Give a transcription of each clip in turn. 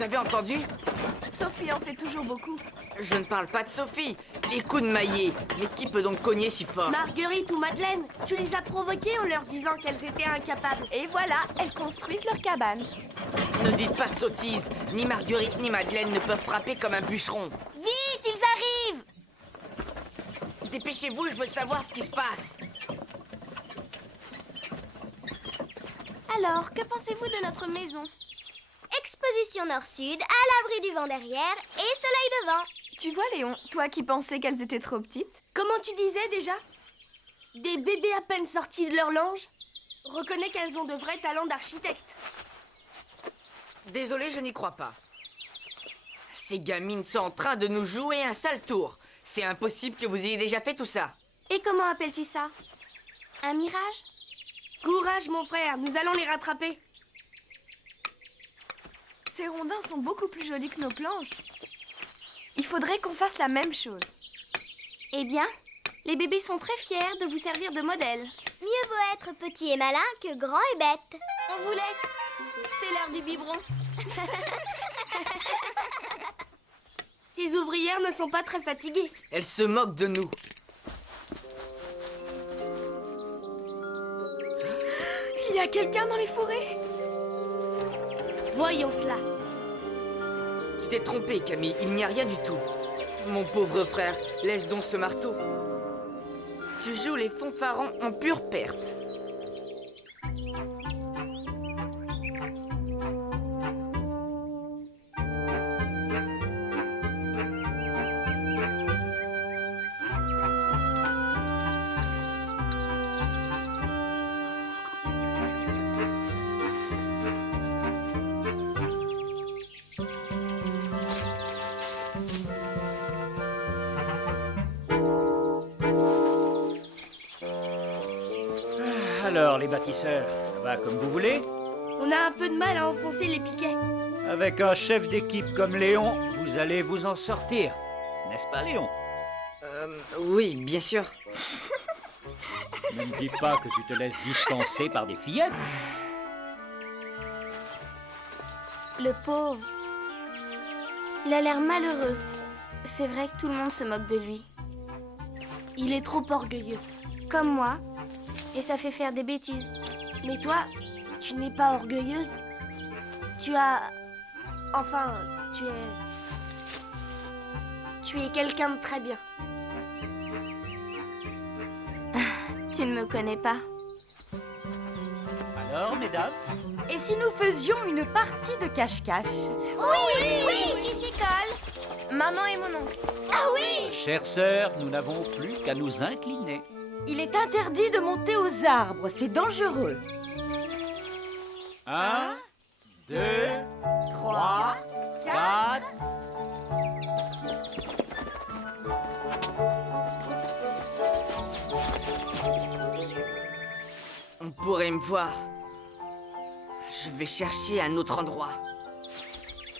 Vous avez entendu? Sophie en fait toujours beaucoup. Je ne parle pas de Sophie. Les coups de maillet. Mais qui peut donc cogner si fort? Marguerite ou Madeleine, tu les as provoquées en leur disant qu'elles étaient incapables. Et voilà, elles construisent leur cabane. Ne dites pas de sottises. Ni Marguerite ni Madeleine ne peuvent frapper comme un bûcheron. Vite, ils arrivent! Dépêchez-vous, je veux savoir ce qui se passe. Alors, que pensez-vous de notre maison? Exposition nord-sud, à l'abri du vent derrière et soleil devant. Tu vois, Léon, toi qui pensais qu'elles étaient trop petites. Comment tu disais déjà? Des bébés à peine sortis de leur lange? Reconnais qu'elles ont de vrais talents d'architecte. Désolé, je n'y crois pas. Ces gamines sont en train de nous jouer un sale tour. C'est impossible que vous ayez déjà fait tout ça. Et comment appelles-tu ça? Un mirage? Courage, mon frère, nous allons les rattraper. Ces rondins sont beaucoup plus jolis que nos planches. Il faudrait qu'on fasse la même chose. Eh bien, les bébés sont très fiers de vous servir de modèle. Mieux vaut être petit et malin que grand et bête. On vous laisse. C'est l'heure du biberon. Ces ouvrières ne sont pas très fatiguées. Elles se moquent de nous. Il y a quelqu'un dans les forêts? Voyons cela. Tu t'es trompé, Camille. Il n'y a rien du tout. Mon pauvre frère, laisse donc ce marteau. Tu joues les fanfarons en pure perte. Alors, les bâtisseurs, ça va comme vous voulez? On a un peu de mal à enfoncer les piquets. Avec un chef d'équipe comme Léon, vous allez vous en sortir. N'est-ce pas, Léon? Oui, bien sûr. Ne me dis pas que tu te laisses dispenser par des fillettes. Le pauvre. Il a l'air malheureux. C'est vrai que tout le monde se moque de lui. Il est trop orgueilleux. Comme moi. Et ça fait faire des bêtises. Mais toi, tu n'es pas orgueilleuse. Tu as... Enfin, tu es quelqu'un de très bien. Tu ne me connais pas. Alors, mesdames? Et si nous faisions une partie de cache-cache? Oui, ici colle. Maman et mon oncle. Ah oui! Chère sœur, nous n'avons plus qu'à nous incliner. Il est interdit de monter aux arbres, c'est dangereux. 1, 2, 3, 4... On pourrait me voir. Je vais chercher un autre endroit.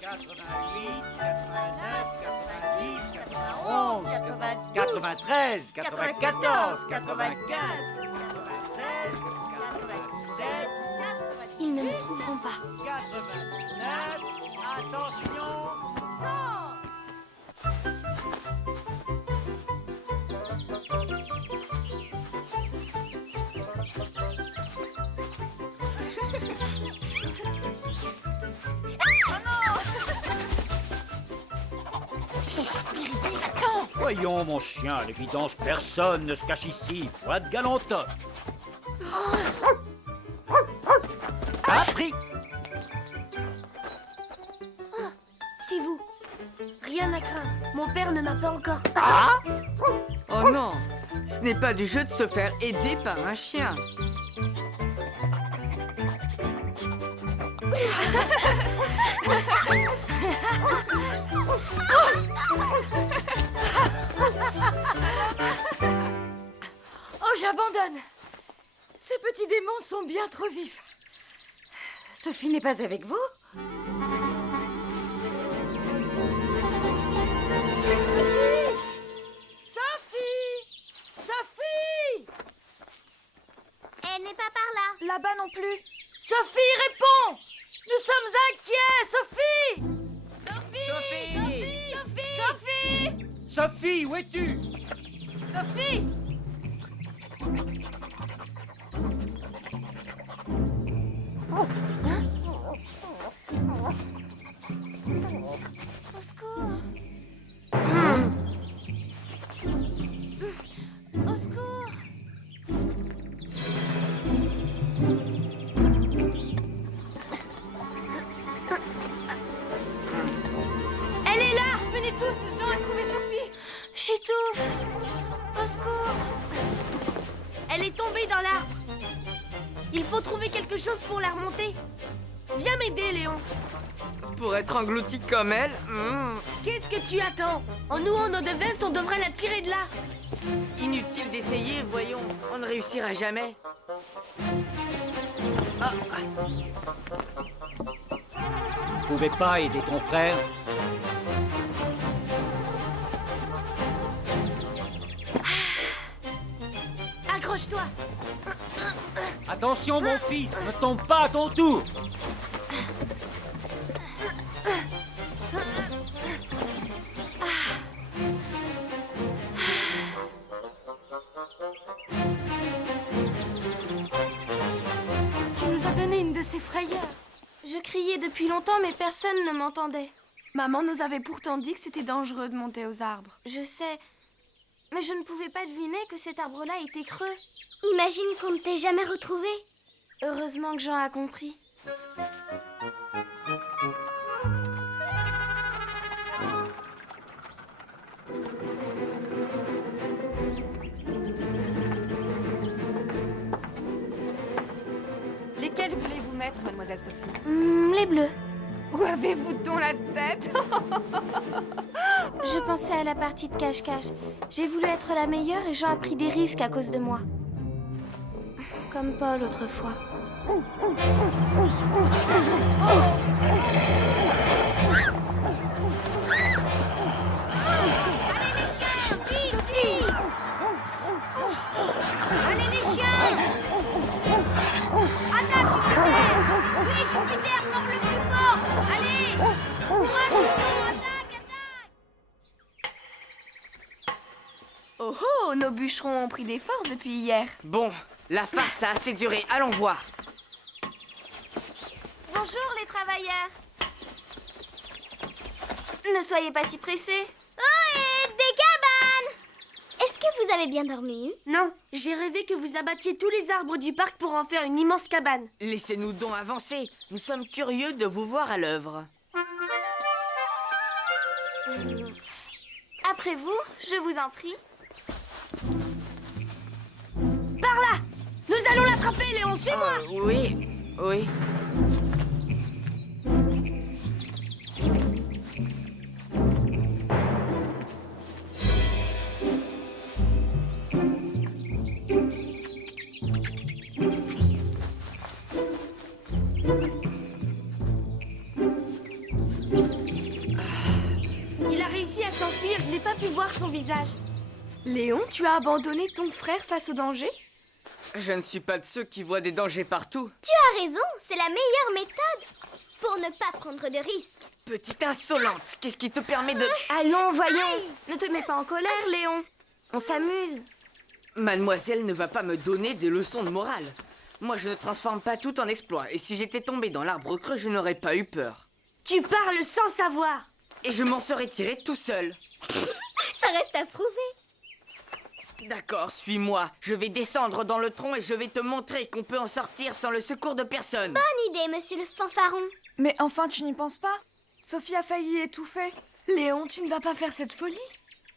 88, 89, 90, 91, 93, 94, 95, 96, 97, Ils ne me trouveront pas. 99, attention, 100. Voyons, mon chien, à l'évidence, personne ne se cache ici. Foi de galantoc. Appris. C'est vous. Rien à craindre. Mon père ne m'a pas encore... Oh non, ce n'est pas du jeu de se faire aider par un chien. Oh, j'abandonne. Ces petits démons sont bien trop vifs. Sophie n'est pas avec vous? Sophie! Sophie! Elle n'est pas par là. Là-bas non plus. Sophie, réponds! Nous sommes inquiets, Sophie! Sophie! Sophie! Sophie, où es-tu? Sophie! Au secours! Au secours! Elle est là! Venez tous, Jean a trouvé Sophie! J'étouffe! Au secours! Elle est tombée dans l'arbre! Il faut trouver quelque chose pour la remonter! Viens m'aider, Léon! Pour être englouti comme elle, Qu'est-ce que tu attends? En nouant nos deux vestes, on devrait la tirer de là! inutile d'essayer, voyons. On ne réussira jamais. Ah, Vous pouvez pas aider ton frère? Accroche-toi! Attention, mon fils, ne tombe pas à ton tour. Tu nous as donné une de ces frayeurs. Je criais depuis longtemps, mais personne ne m'entendait. Maman nous avait pourtant dit que c'était dangereux de monter aux arbres. Je sais, mais je ne pouvais pas deviner que cet arbre-là était creux. Imagine qu'on ne t'ait jamais retrouvé. Heureusement que Jean a compris. Lesquels voulez-vous mettre, mademoiselle Sophie? Les bleus. Où avez-vous donc la tête? Je pensais à la partie de cache-cache. J'ai voulu être la meilleure et Jean a pris des risques à cause de moi. Comme Paul autrefois. Sophie! Allez les chiens! Attaque Jupiter! Oui, Jupiter, forme le plus fort! Allez! Courage, Jupiter! Attaque, attaque! Oh oh, nos bûcherons ont pris des forces depuis hier. bon, la farce a assez duré. Allons voir. Bonjour les travailleurs. Ne soyez pas si pressés. Oh, et des cabanes! Est-ce que vous avez bien dormi? Non, j'ai rêvé que vous abattiez tous les arbres du parc pour en faire une immense cabane. Laissez-nous donc avancer. Nous sommes curieux de vous voir à l'œuvre. Après vous, je vous en prie. Par là! Nous allons l'attraper, Léon, suis-moi! Oui, oui. Il a réussi à s'enfuir, je n'ai pas pu voir son visage. Léon, tu as abandonné ton frère face au danger? Je ne suis pas de ceux qui voient des dangers partout. Tu as raison, c'est la meilleure méthode pour ne pas prendre de risques. Petite insolente, qu'est-ce qui te permet de... Allons, voyons. Ne te mets pas en colère, Léon. On s'amuse. Mademoiselle ne va pas me donner des leçons de morale. Moi, je ne transforme pas tout en exploit. Et si j'étais tombé dans l'arbre creux, je n'aurais pas eu peur. Tu parles sans savoir. Et je m'en serais tiré tout seul. Ça reste à prouver. D'accord, suis-moi. Je vais descendre dans le tronc et je vais te montrer qu'on peut en sortir sans le secours de personne. Bonne idée, monsieur le fanfaron. Mais enfin, tu n'y penses pas? Sophie a failli étouffer. Léon, tu ne vas pas faire cette folie?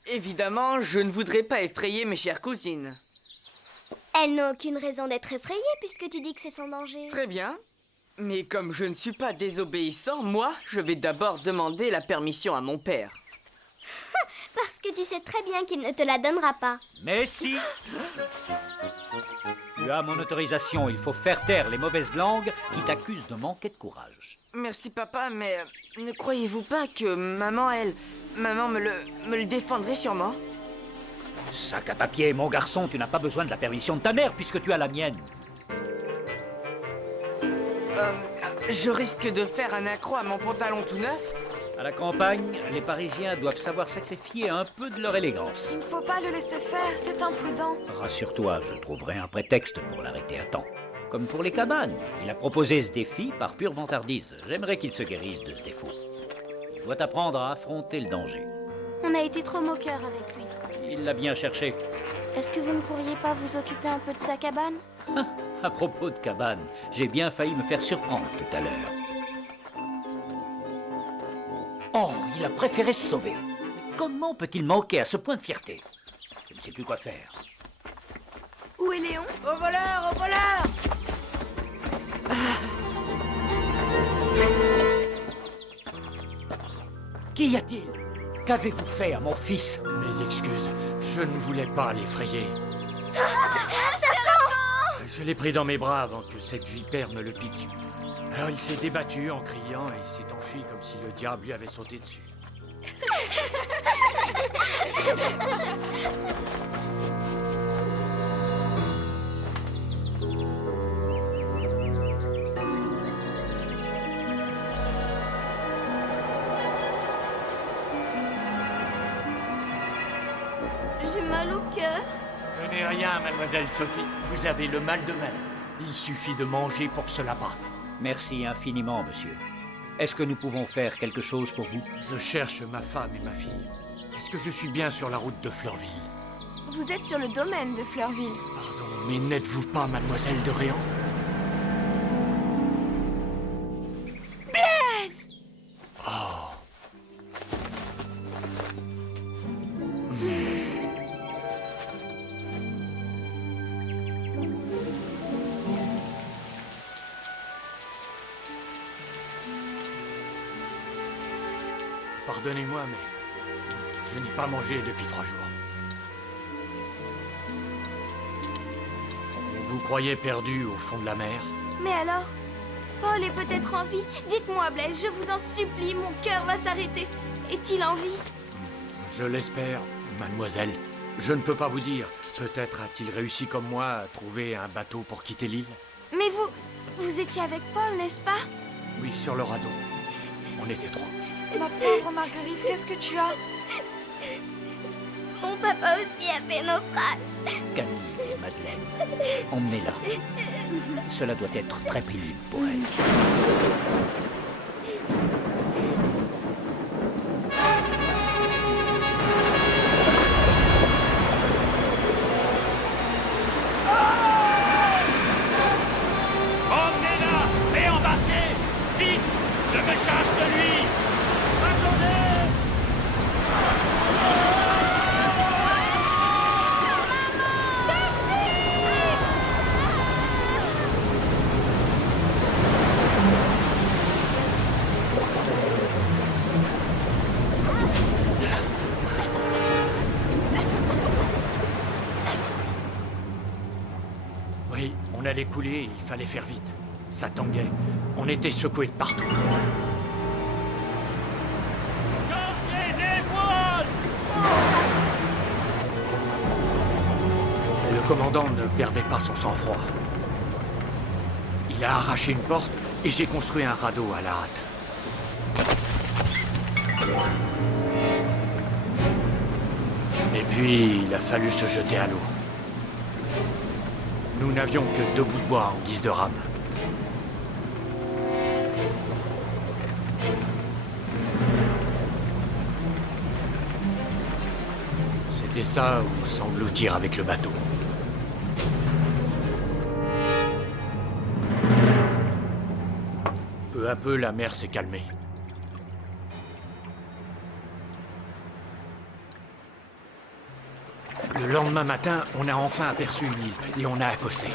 Évidemment, je ne voudrais pas effrayer mes chères cousines. Elle n'a aucune raison d'être effrayée puisque tu dis que c'est sans danger. Très bien. Mais comme je ne suis pas désobéissant, moi, je vais d'abord demander la permission à mon père. Parce que tu sais très bien qu'il ne te la donnera pas. Mais si. Tu as mon autorisation, il faut faire taire les mauvaises langues qui t'accusent de manquer de courage. Merci papa, mais ne croyez-vous pas que maman me le défendrait sûrement? Sac à papier, mon garçon, tu n'as pas besoin de la permission de ta mère puisque tu as la mienne. Je risque de faire un accroc à mon pantalon tout neuf. À la campagne, les Parisiens doivent savoir sacrifier un peu de leur élégance. Il ne faut pas le laisser faire, c'est imprudent. Rassure-toi, je trouverai un prétexte pour l'arrêter à temps. Comme pour les cabanes, il a proposé ce défi par pure vantardise. J'aimerais qu'il se guérisse de ce défaut. Il doit apprendre à affronter le danger. On a été trop moqueurs avec lui. Il l'a bien cherché. Est-ce que vous ne pourriez pas vous occuper un peu de sa cabane? À propos de cabane, j'ai bien failli me faire surprendre tout à l'heure. Oh, il a préféré se sauver. Comment peut-il manquer à ce point de fierté? Je ne sais plus quoi faire. Où est Léon? Au voleur, au voleur! Qu'y a-t-il? Qu'avez-vous fait à mon fils? Mes excuses, je ne voulais pas l'effrayer. Je l'ai pris dans mes bras avant que cette vipère ne le pique. Alors il s'est débattu en criant et s'est enfui comme si le diable lui avait sauté dessus. J'ai mal au cœur. Ce n'est rien, mademoiselle Sophie. Vous avez le mal de mer. Il suffit de manger pour que cela passe. Merci infiniment, monsieur. Est-ce que nous pouvons faire quelque chose pour vous? Je cherche ma femme et ma fille. Est-ce que je suis bien sur la route de Fleurville? Vous êtes sur le domaine de Fleurville. Pardon, mais n'êtes-vous pas mademoiselle de Réan? Blaise! Pardonnez-moi, mais je n'ai pas mangé depuis 3 jours. Vous croyez perdu au fond de la mer? Mais alors, Paul est peut-être en vie. Dites-moi, Blaise, je vous en supplie, mon cœur va s'arrêter. Est-il en vie? Je l'espère, mademoiselle. Je ne peux pas vous dire. Peut-être a-t-il réussi comme moi à trouver un bateau pour quitter l'île? Mais vous étiez avec Paul, n'est-ce pas? Oui, sur le radeau. On était 3. Ma pauvre Marguerite, qu'est-ce que tu as? Mon papa aussi a fait naufrage. Camille et Madeleine, emmenez-la. Cela doit être très pénible pour elle. Emmenez-la et embarquez! Vite! Je me charge de lui! Attendez! Oui, on allait couler et il fallait faire vite. Ça tanguait. On était secoués de partout. Le commandant ne perdait pas son sang-froid. Il a arraché une porte et j'ai construit un radeau à la hâte. Et puis, il a fallu se jeter à l'eau. Nous n'avions que 2 bouts de bois en guise de rame. C'était ça ou s'engloutir avec le bateau. Peu à peu, la mer s'est calmée. Le lendemain matin, on a enfin aperçu une île et on a accosté.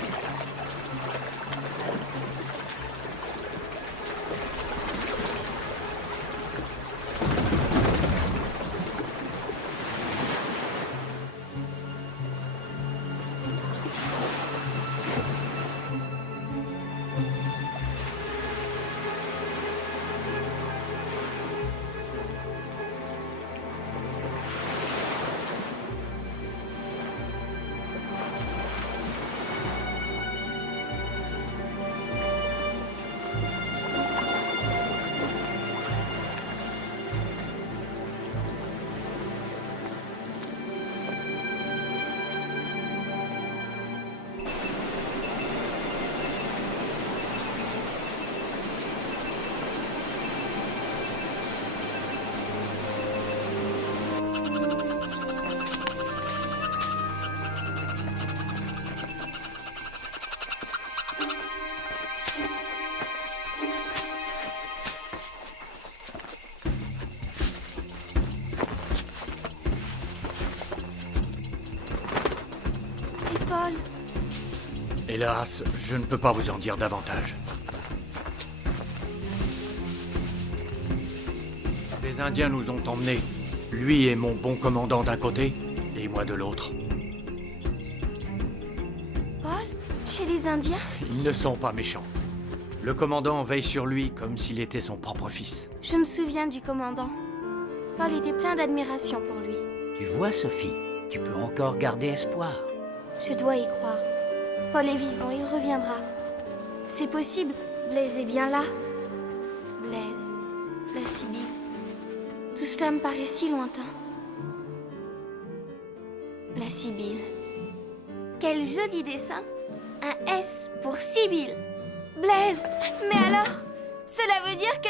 Hélas, je ne peux pas vous en dire davantage. Les Indiens nous ont emmenés. Lui et mon bon commandant d'un côté, et moi de l'autre. Paul, chez les Indiens? Ils ne sont pas méchants. Le commandant veille sur lui comme s'il était son propre fils. Je me souviens du commandant. Paul était plein d'admiration pour lui. Tu vois, Sophie, tu peux encore garder espoir. Je dois y croire. Paul est vivant, il reviendra. C'est possible, Blaise est bien là. Blaise, la Sibylle. Tout cela me paraît si lointain. La Sibylle. Quel joli dessin. Un S pour Sibylle. Blaise, mais alors, cela veut dire que...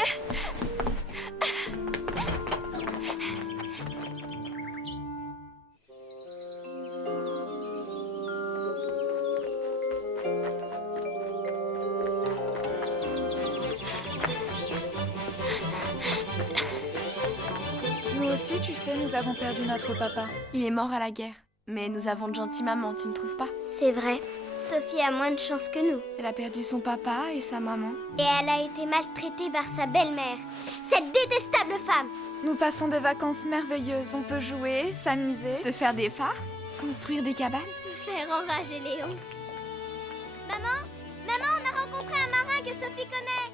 Nous aussi, tu sais, nous avons perdu notre papa. Il est mort à la guerre. Mais nous avons de gentilles mamans, tu ne trouves pas? C'est vrai. Sophie a moins de chance que nous. Elle a perdu son papa et sa maman. Et elle a été maltraitée par sa belle-mère. Cette détestable femme. Nous passons des vacances merveilleuses. On peut jouer, s'amuser, se faire des farces, construire des cabanes. Faire enrager Léon. Maman, on a rencontré un marin que Sophie connaît.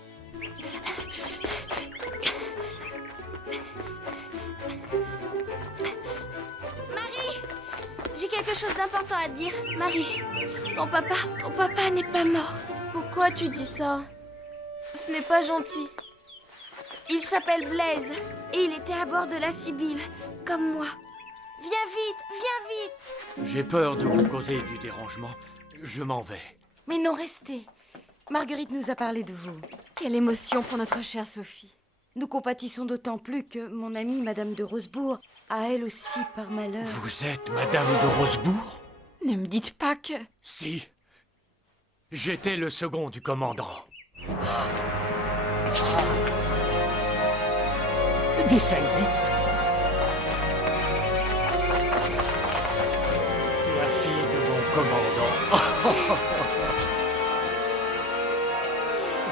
Marie, j'ai quelque chose d'important à te dire. Marie, ton papa n'est pas mort. Pourquoi tu dis ça? Ce n'est pas gentil. Il s'appelle Blaise et il était à bord de la Sibylle, comme moi. Viens vite. J'ai peur de vous causer du dérangement. Je m'en vais. Mais non, restez. Marguerite nous a parlé de vous. Quelle émotion pour notre chère Sophie. Nous compatissons d'autant plus que mon amie, Madame de Rosebourg, a elle aussi, par malheur... Vous êtes Madame de Rosebourg? Ne me dites pas que... Si. J'étais le second du commandant. Décèle vite. La fille de mon commandant.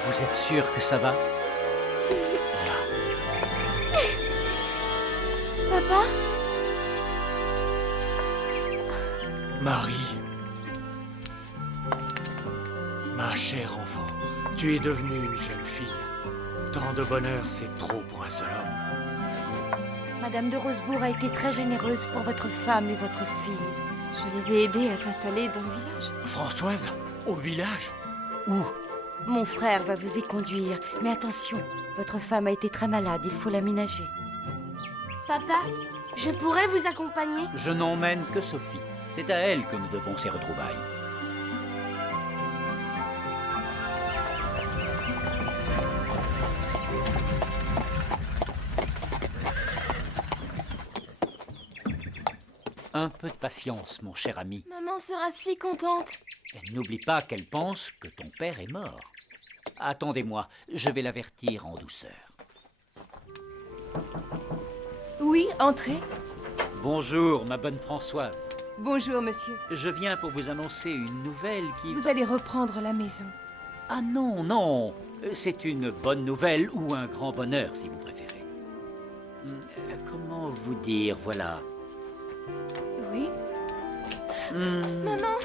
Vous êtes sûr que ça va? Papa? Marie. Ma chère enfant, tu es devenue une jeune fille. Tant de bonheur, c'est trop pour un seul homme. Madame de Rosebourg a été très généreuse pour votre femme et votre fille. Je les ai aidés à s'installer dans le village. Françoise, au village? Où? Mon frère va vous y conduire, mais attention, votre femme a été très malade, il faut l'aménager. Papa, je pourrais vous accompagner? Je n'emmène que Sophie. C'est à elle que nous devons ces retrouvailles. Un peu de patience, mon cher ami. Maman sera si contente. Et n'oublie pas qu'elle pense que ton père est mort. Attendez-moi, je vais l'avertir en douceur. Oui, entrez. Bonjour, ma bonne Françoise. Bonjour, monsieur. Je viens pour vous annoncer une nouvelle qui... Vous allez reprendre la maison. Ah non, non. C'est une bonne nouvelle ou un grand bonheur, si vous préférez. Comment vous dire, voilà. Oui. Maman?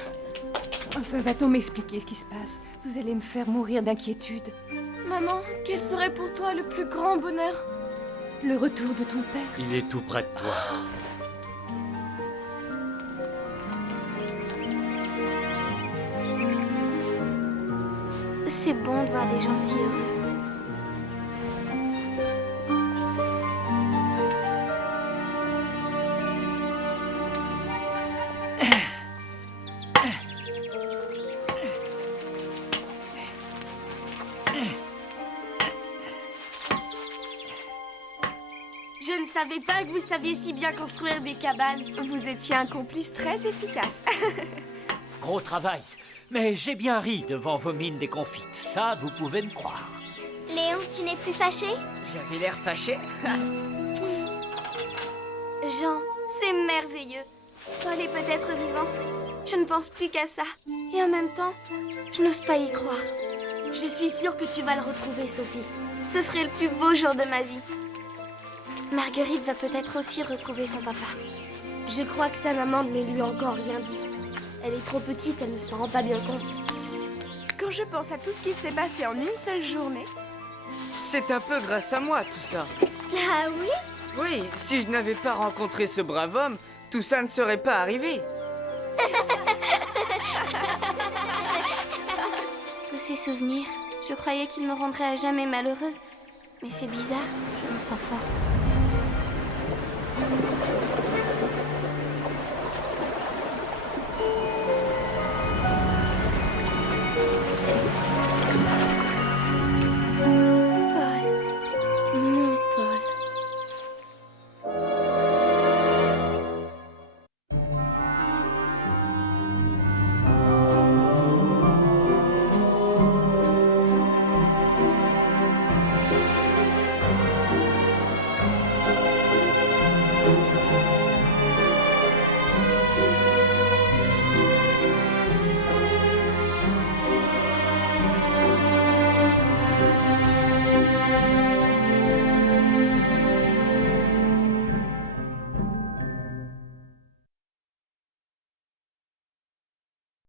Enfin, va-t-on m'expliquer ce qui se passe? Vous allez me faire mourir d'inquiétude. Maman, quel serait pour toi le plus grand bonheur? Le retour de ton père. Il est tout près de toi. C'est bon de voir des gens si heureux. Je ne savais pas que vous saviez si bien construire des cabanes. Vous étiez un complice très efficace. Gros travail. Mais j'ai bien ri devant vos mines déconfites. Ça, vous pouvez me croire. Léon, tu n'es plus fâché? J'avais l'air fâché. Jean, c'est merveilleux. Paul est peut-être vivant. Je ne pense plus qu'à ça. Et en même temps, je n'ose pas y croire. Je suis sûre que tu vas le retrouver, Sophie. Ce serait le plus beau jour de ma vie. Marguerite va peut-être aussi retrouver son papa. Je crois que sa maman ne lui a encore rien dit. Elle est trop petite, elle ne se rend pas bien compte. Quand je pense à tout ce qui s'est passé en une seule journée, C'est un peu grâce à moi, tout ça. Ah oui? Oui, si je n'avais pas rencontré ce brave homme, tout ça ne serait pas arrivé. Tous ces souvenirs, je croyais qu'ils me rendraient à jamais malheureuse. Mais c'est bizarre, je me sens forte.